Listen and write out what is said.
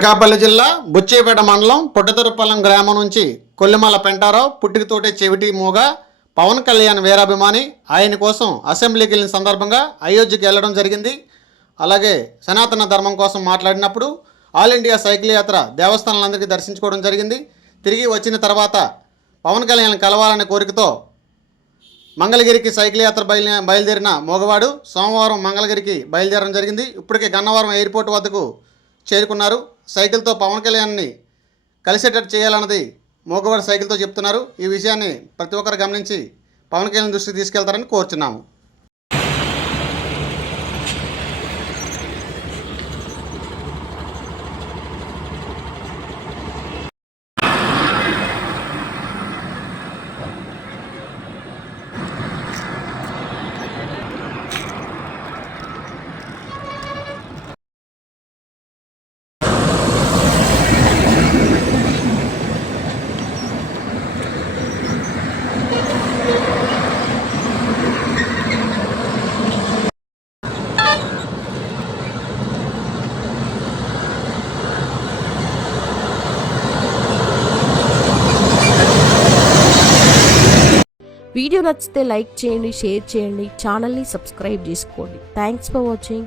అనకాపల్లి జిల్లా బుచ్చేపేట మండలం పుట్టతురుపాలెం గ్రామం నుంచి కొల్లిమల పెంటారావు పుట్టికతోటే చెవిటి మూగ పవన్ కళ్యాణ్ వీరాభిమాని ఆయన కోసం అసెంబ్లీకి వెళ్ళిన సందర్భంగా అయోధ్యకి వెళ్ళడం జరిగింది. అలాగే సనాతన ధర్మం కోసం మాట్లాడినప్పుడు ఆల్ ఇండియా సైకిల్ యాత్ర దేవస్థానాలందరికీ దర్శించుకోవడం జరిగింది. తిరిగి వచ్చిన తర్వాత పవన్ కళ్యాణ్ కలవాలనే కోరికతో మంగళగిరికి సైకిల్ యాత్ర బయలుదేరిన మోగవాడు సోమవారం మంగళగిరికి బయలుదేరడం జరిగింది. ఇప్పటికే గన్నవరం ఎయిర్పోర్ట్ వద్దకు చేరుకున్నారు. సైకిల్తో పవన్ కళ్యాణ్ని కలిసేటట్టు చేయాలన్నది మోగవాడు సైకిల్తో చెప్తున్నారు. ఈ విషయాన్ని ప్రతి ఒక్కరు గమనించి పవన్ కళ్యాణ్ దృష్టికి తీసుకెళ్తారని కోరుచున్నాము. వీడియో నచ్చితే లైక్ చేయండి, షేర్ చేయండి, ఛానల్ని సబ్స్క్రైబ్ చేసుకోండి. Thanks for watching.